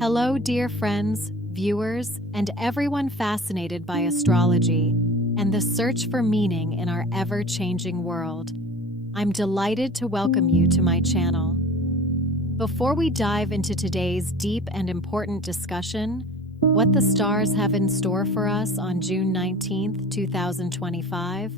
Hello, dear friends, viewers, and everyone fascinated by astrology and the search for meaning in our ever-changing world. I'm delighted to welcome you to my channel. Before we dive into today's deep and important discussion, what the stars have in store for us on June 19th, 2025,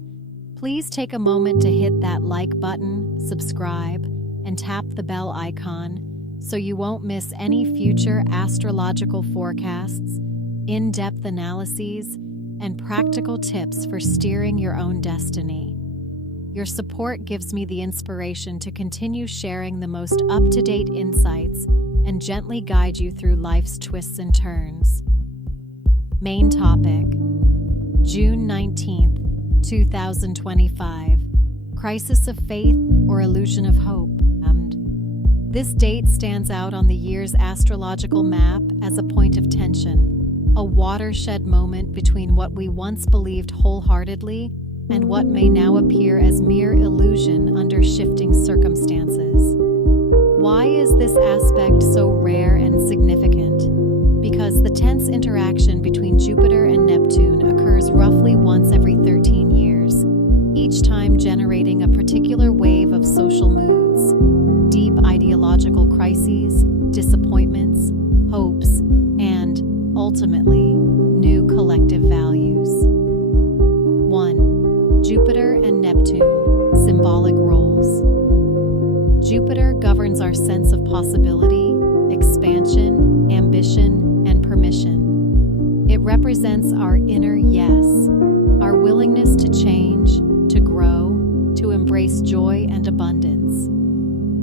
please take a moment to hit that like button, subscribe, and tap the bell icon so you won't miss any future astrological forecasts, in-depth analyses, and practical tips for steering your own destiny. Your support gives me the inspiration to continue sharing the most up-to-date insights and gently guide you through life's twists and turns. Main topic: June 19th, 2025, crisis of faith or illusion of hope. This date stands out on the year's astrological map as a point of tension, a watershed moment between what we once believed wholeheartedly and what may now appear as mere illusion under shifting circumstances. Why is this aspect so rare and significant? Because the tense interaction between Jupiter and Neptune occurs roughly once every 13 years, each time generating a particular wave of social moods, deep ideological crises, disappointments, hopes, and, ultimately, new collective values. 1. Jupiter and Neptune, symbolic roles. Jupiter governs our sense of possibility, expansion, ambition, and permission. It represents our inner yes, our willingness to change, to grow, to embrace joy and abundance.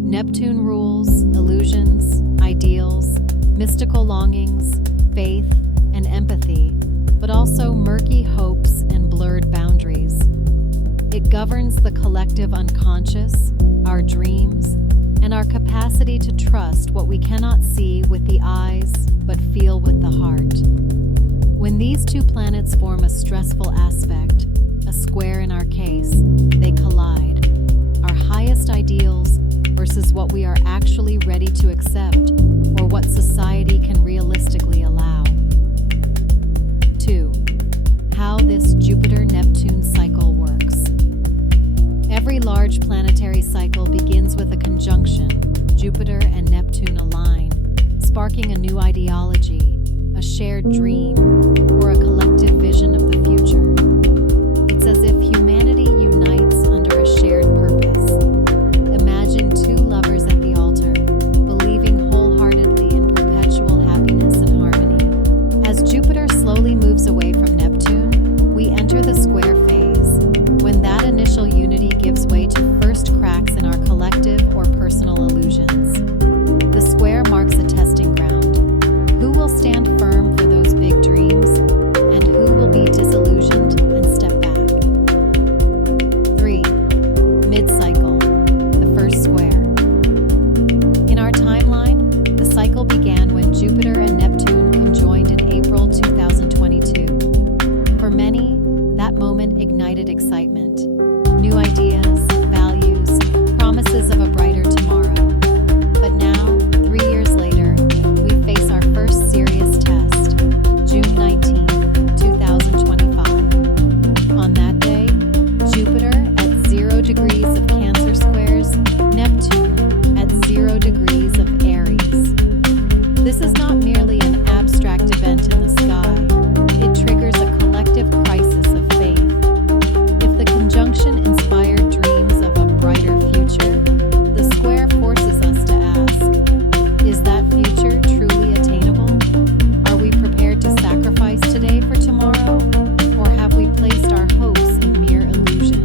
Neptune rules illusions, ideals, mystical longings, faith, and empathy, but also murky hopes and blurred boundaries. It governs the collective unconscious, our dreams, and our capacity to trust what we cannot see with the eyes, but feel with the heart. When these two planets form a stressful aspect, a square in our case, they collide. Our highest ideals versus what we are actually ready to accept or what society can realistically allow. 2. How this Jupiter-Neptune cycle works. Every large planetary cycle begins with a conjunction. Jupiter and Neptune align, sparking a new ideology, a shared dream, or a collective vision of the future. It's as if humanity unites under a shared purpose. Imagine two lovers at the altar, believing wholeheartedly in perpetual happiness and harmony. As Jupiter slowly moves away from Neptune, we enter the square phase, when that initial unity gives way to first cracks in our collective or personal illusions. The square marks a testing ground. Who will stand firm for those big dreams, and who will be disillusioned and step back? 3. Mid-cycle. First square. In our timeline, the cycle began when Jupiter and Neptune conjoined in April 2022. For many, that moment ignited excitement, new ideas, values, promises of a brighter tomorrow. But now, 3 years later, we face our first serious test, June 19, 2025. On that day, Jupiter at 0 degrees of Cancer squares Neptune at 0 degrees of Aries. This is not merely an abstract event in the sky. It triggers a collective crisis of faith. If the conjunction inspired dreams of a brighter future, the square forces us to ask, is that future truly attainable? Are we prepared to sacrifice today for tomorrow? Or have we placed our hopes in mere illusion?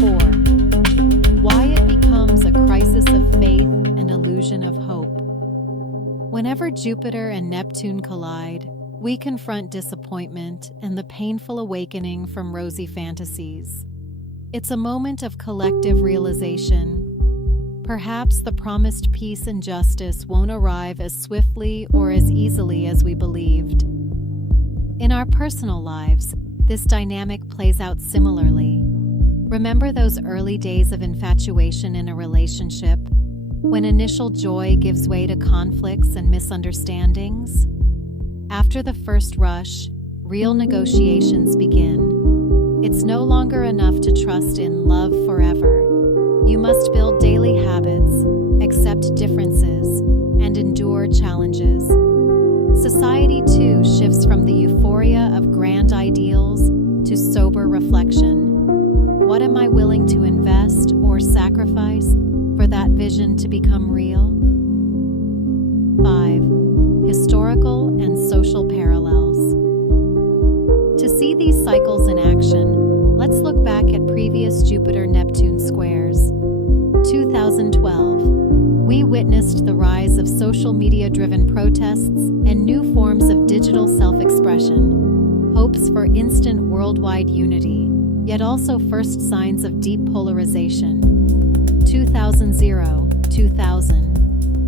4. Why it becomes a crisis of faith and illusion of hope. Whenever Jupiter and Neptune collide, we confront disappointment and the painful awakening from rosy fantasies. It's a moment of collective realization. Perhaps the promised peace and justice won't arrive as swiftly or as easily as we believed. In our personal lives, this dynamic plays out similarly. Remember those early days of infatuation in a relationship, When initial joy gives way to conflicts and misunderstandings. After the first rush, real negotiations begin. It's no longer enough to trust in love forever. You must build daily habits, accept differences, and endure challenges. Society, too, shifts from the euphoria of grand ideals to sober reflection. What am I willing to invest or sacrifice for that vision to become real? 5. Historical and social parallels. To see these cycles in action, let's look back at previous Jupiter-Neptune squares. 2012. We witnessed the rise of social media-driven protests and new forms of digital self-expression. Hopes for instant worldwide unity, yet also first signs of deep polarization. 2000.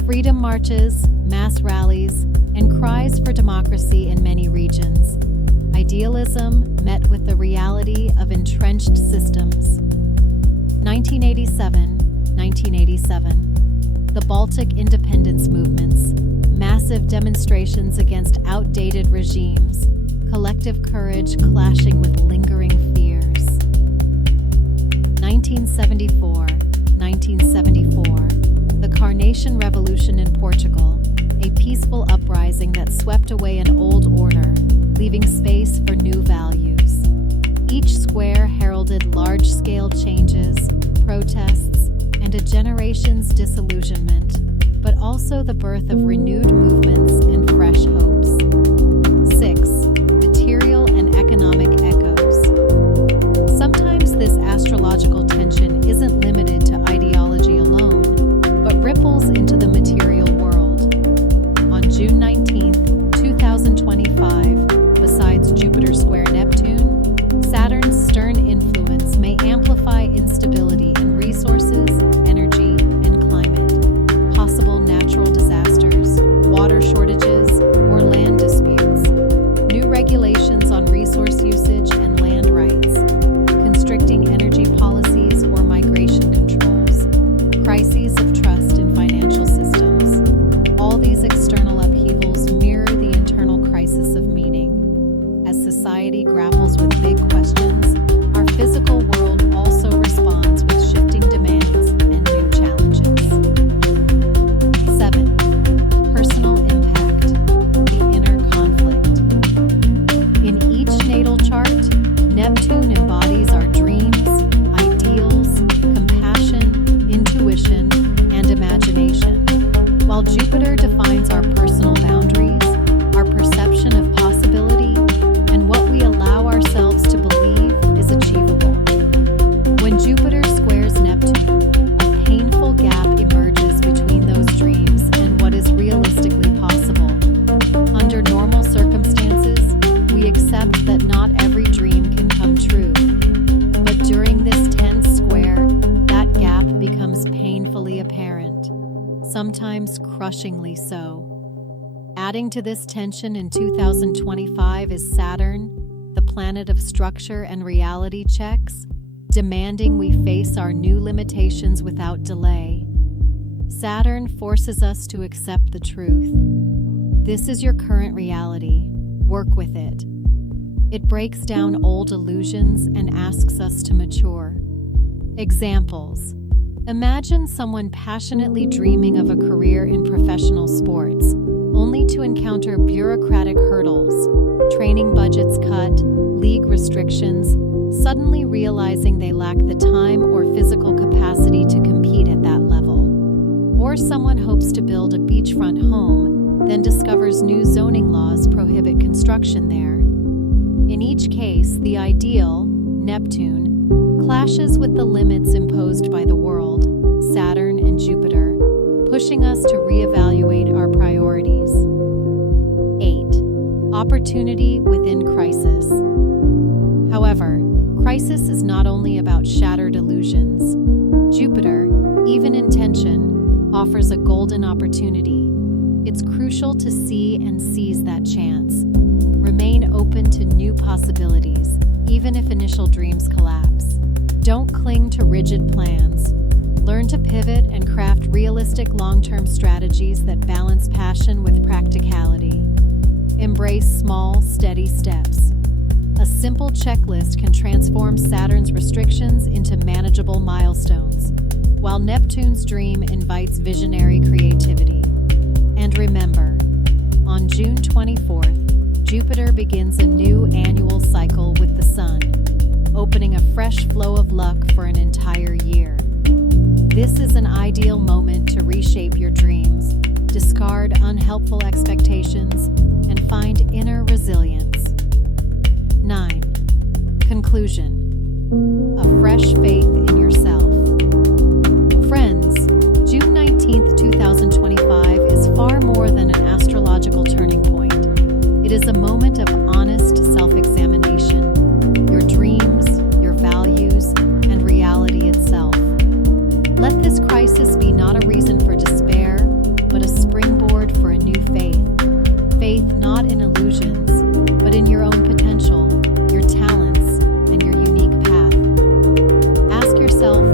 Freedom marches, mass rallies, and cries for democracy in many regions. Idealism met with the reality of entrenched systems. 1987. The Baltic independence movements, massive demonstrations against outdated regimes, collective courage clashing with lingering fears. 1974. The Carnation Revolution in Portugal, a peaceful uprising that swept away an old order, leaving space for new values. Each square heralded large-scale changes, protests, and a generation's disillusionment, but also the birth of renewed movements and fresh hopes. 6. Material and economic echoes. Sometimes this astrological tension isn't limited to ideology alone, but ripples into the material world. On June 19, 2025, besides Jupiter square Neptune, Saturn's stern influence may amplify instability in resources, energy, and climate. Possible natural disasters, water shortages, or land disputes. New regulations on resource usage and land rights. Constricting energy policies or migration controls. Crises of trust in financial systems. All these external upheavals mirror the internal crisis of meaning. As society grapples with big questions, our physical world also responds with shifting demands and new challenges. 7. Personal impact, the inner conflict. In each natal chart, Neptune embodies our dreams, ideals, compassion, intuition, and imagination, while Jupiter defines our personal boundaries, our perception of possibility, and what we allow ourselves to believe is achievable. When Jupiter squares Neptune, a painful gap emerges between those dreams and what is realistically possible. Under normal circumstances, we accept that not every dream can come true. But during this tense square, that gap becomes painfully apparent, sometimes crushingly so. Adding to this tension in 2025 is Saturn, the planet of structure and reality checks, demanding we face our new limitations without delay. Saturn forces us to accept the truth. This is your current reality. Work with it. It breaks down old illusions and asks us to mature. Examples. Imagine someone passionately dreaming of a career in professional sports, only to encounter bureaucratic hurdles, training budgets cut, league restrictions, suddenly realizing they lack the time or physical capacity to compete at that level. Or someone hopes to build a beachfront home, then discovers new zoning laws prohibit construction there. In each case, the ideal, Neptune, clashes with the limits imposed by the world, Saturn and Jupiter, pushing us to reevaluate our priorities. 8. Opportunity within crisis. However, crisis is not only about shattered illusions. Jupiter, even in tension, offers a golden opportunity. It's crucial to see and seize that chance. Remain open to new possibilities, even if initial dreams collapse. Don't cling to rigid plans. Learn to pivot and craft realistic long-term strategies that balance passion with practicality. Embrace small, steady steps. A simple checklist can transform Saturn's restrictions into manageable milestones, while Neptune's dream invites visionary creativity. And remember, on June 24th, Jupiter begins a new annual cycle with the Sun, opening a fresh flow of luck for an entire year. This is an ideal moment to reshape your dreams, discard unhelpful expectations, and find inner resilience. 9. Conclusion. A fresh faith in yourself. Friends, June 19th, 2025 is far more than an astrological turning point. It is a moment of honest self-examination, your dreams, your values, and reality itself. Let this crisis be not a reason for despair, but a springboard for a new faith. Faith not in illusions, but in your own potential, your talents, and your unique path. Ask yourself,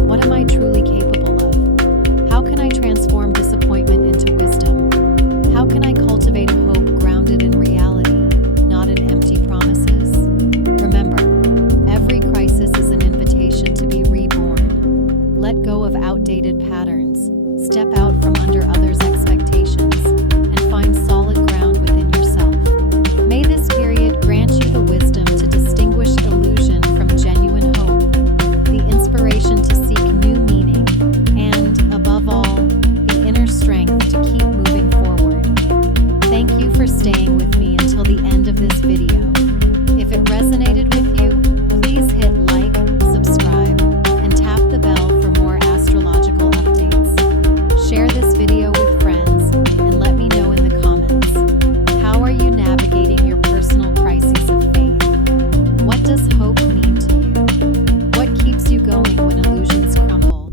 what am I truly capable of? How can I transform disappointment into wisdom? How can I cultivate a hope grounded in reality, not in empty promises? Remember, every crisis is an invitation to be reborn. Let go of outdated patterns, step out from under others' expectations, and find solid ground within yourself. May this period grant you the wisdom to distinguish illusion from genuine hope, the inspiration to seek new meaning, and, above all, the inner strength to keep moving forward. Thank you for staying with me until the end of this video. If it resonated with you, please hit like, subscribe, and tap the bell for more astrological updates. Share this video with friends and let me know in the comments. How are you navigating your personal crises of faith? What does hope mean to you? What keeps you going when illusions crumble?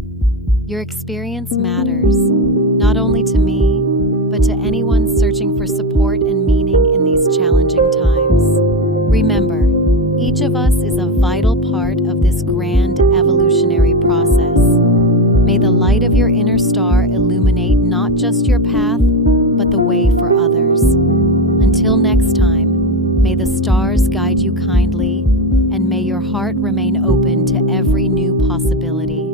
Your experience matters, not only to me, but to anyone searching for support and meaning in these challenging times. Remember, each of us is a vital part of this grand evolutionary process. May the light of your inner star illuminate not just your path, but the way for others. Until next time, may the stars guide you kindly, and may your heart remain open to every new possibility.